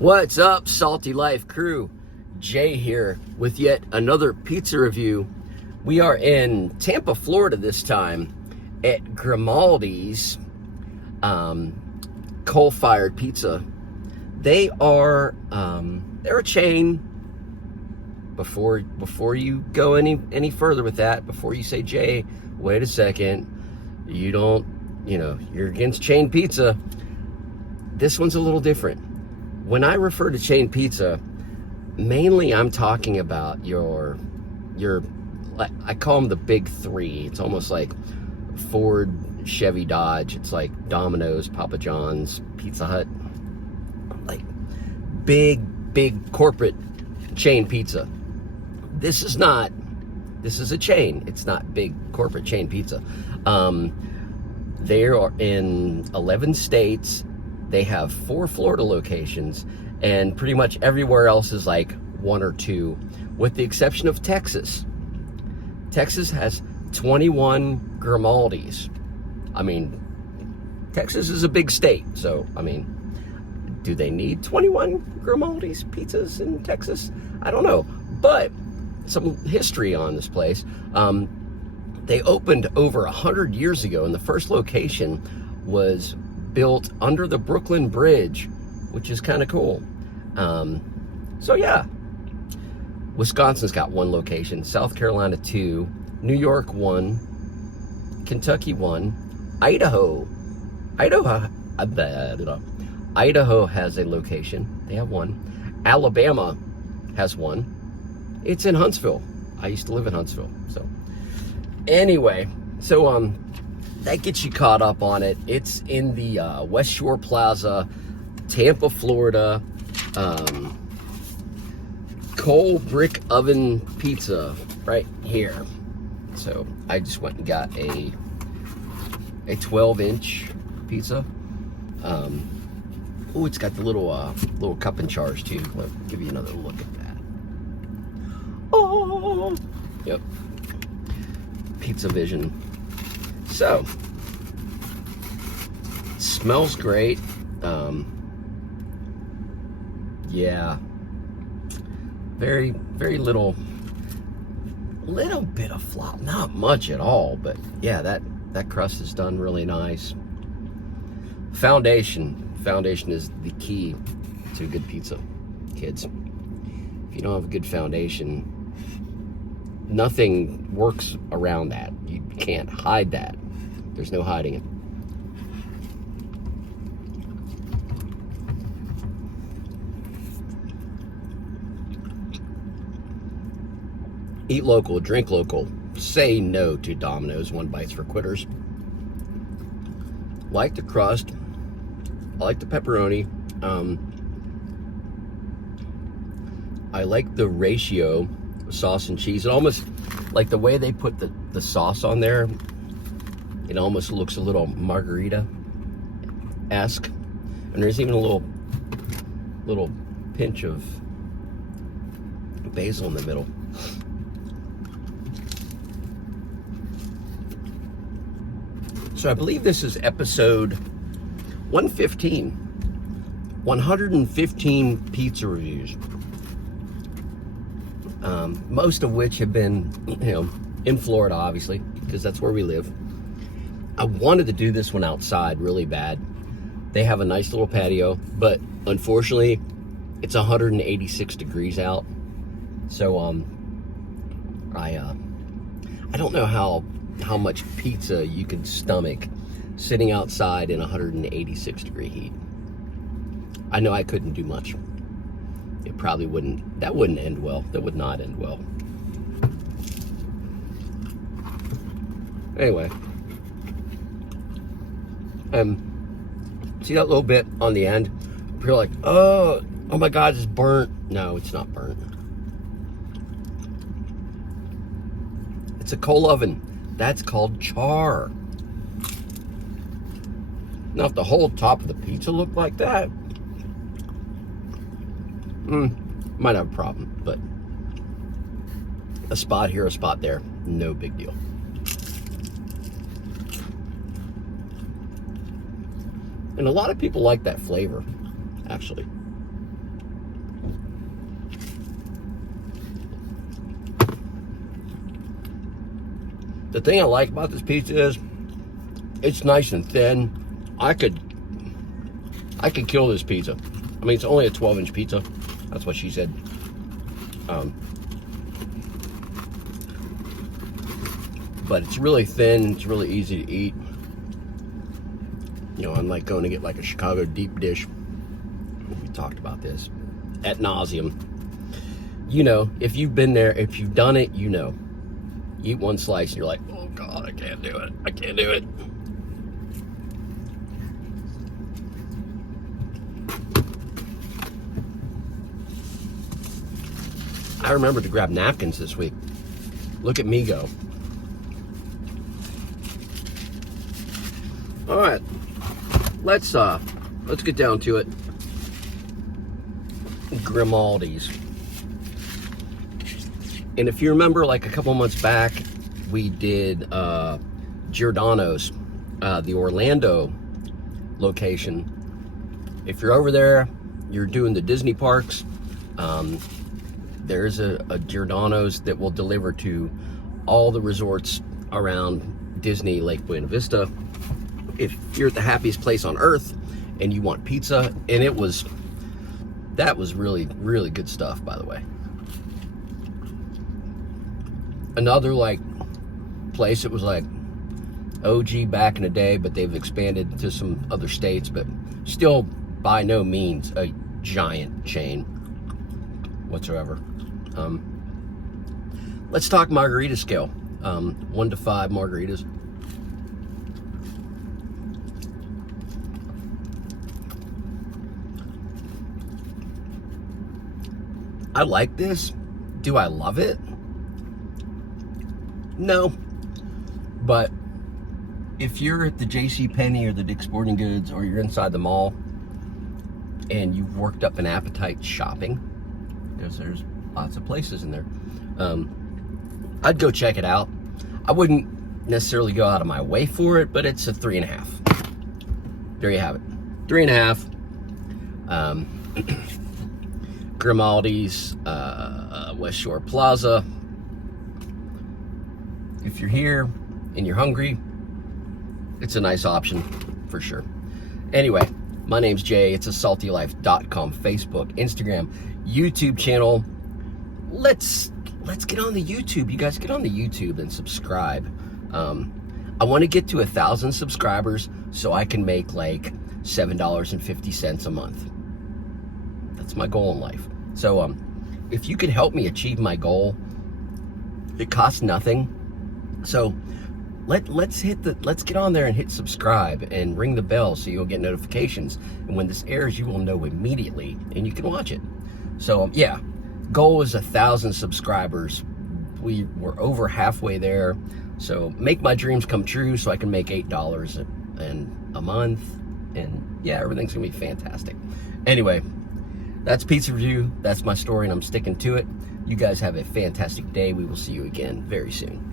What's up, Salty Life crew? Jay here with yet another pizza review. We are in Tampa, Florida this time at Grimaldi's coal-fired pizza. They're a chain. Before you go any further with that, before you say, Jay, wait a second, you're against chain pizza. This one's a little different. When I refer to chain pizza, mainly I'm talking about your I call them the big three. It's almost like Ford, Chevy, Dodge. It's like Domino's, Papa John's, Pizza Hut. Like big corporate chain pizza. This is a chain. It's not big corporate chain pizza. They are in 11 states. They have 4 Florida locations, and pretty much everywhere else is like 1 or 2, with the exception of Texas. Texas has 21 Grimaldi's. I mean, Texas is a big state, so, I mean, do they need 21 Grimaldi's pizzas in Texas? I don't know, but some history on this place. They opened over 100 years ago, and the first location was built under the Brooklyn Bridge, which is kind of cool. So yeah, Wisconsin's got 1 location, South Carolina 2, New York 1, Kentucky 1, Idaho has a location. They have 1. Alabama has 1. It's in Huntsville. I used to live in Huntsville. So anyway, that gets you caught up on it. It's in the West Shore Plaza, Tampa, Florida. Coal brick oven pizza right here. So I just went and got a 12-inch pizza. Oh, it's got the little cup and jars too. Let me give you another look at that. Oh, yep. Pizza Vision. So, smells great. Yeah, very little bit of flop, not much at all, but yeah, that crust is done really nice. Foundation is the key to good pizza, kids. If you don't have a good foundation, nothing works around that. You can't hide that. There's no hiding it. Eat local, drink local. Say no to Domino's 1 bites for quitters. Like the crust. I like the pepperoni. I like the ratio of sauce and cheese. It almost, like the way they put the sauce on there, it almost looks a little margarita-esque. And there's even a little pinch of basil in the middle. So I believe this is episode 115. 115 pizza reviews. Most of which have been, in Florida, obviously, because that's where we live. I wanted to do this one outside really bad. They have a nice little patio, but unfortunately, it's 186 degrees out. So, I don't know how much pizza you can stomach sitting outside in 186 degree heat. I know I couldn't do much. It probably wouldn't. That wouldn't end well. That would not end well. Anyway, see that little bit on the end? You're like, oh my God, it's burnt. No, it's not burnt. It's a coal oven. That's called char. Now, if the whole top of the pizza looked like that, might have a problem, but a spot here, a spot there, no big deal. And a lot of people like that flavor, actually. The thing I like about this pizza is it's nice and thin. I could kill this pizza. I mean, it's only a 12-inch pizza. That's what she said. But it's really thin. It's really easy to eat. You know, unlike going to get like a Chicago deep dish. We talked about this ad nauseum. You know, if you've been there, if you've done it, you know. You eat one slice and you're like, oh God, I can't do it. I can't do it. I remember to grab napkins this week. Look at me go. All right, let's get down to it. Grimaldi's. And if you remember, like a couple months back, we did Giordano's, the Orlando location. If you're over there, you're doing the Disney parks, there's a Giordano's that will deliver to all the resorts around Disney Lake Buena Vista. If you're at the happiest place on earth and you want pizza, and that was really, really good stuff, by the way. Another like place, it was like OG back in the day, but they've expanded to some other states, but still by no means a giant chain whatsoever. Let's talk margarita scale. 1 to 5 margaritas. I like this. Do I love it? No. But if you're at the JCPenney or the Dick's Sporting Goods, or you're inside the mall and you've worked up an appetite shopping, because there's lots of places in there, I'd go check it out. I wouldn't necessarily go out of my way for it, but it's a 3.5. There you have it. 3.5. Grimaldi's, West Shore Plaza. If you're here and you're hungry, it's a nice option for sure. Anyway, my name's Jay. It's a saltylife.com, Facebook, Instagram, YouTube channel. Let's get on the YouTube. You guys get on the YouTube and subscribe. I want to get to 1,000 subscribers so I can make like $7.50 a month. That's my goal in life. So if you could help me achieve my goal, it costs nothing. So let's get on there and hit subscribe and ring the bell so you'll get notifications. And when this airs, you will know immediately and you can watch it. So yeah, goal is 1,000 subscribers. We're over halfway there. So make my dreams come true so I can make $8 a month. And yeah, everything's gonna be fantastic. Anyway, that's Pizza Review. That's my story and I'm sticking to it. You guys have a fantastic day. We will see you again very soon.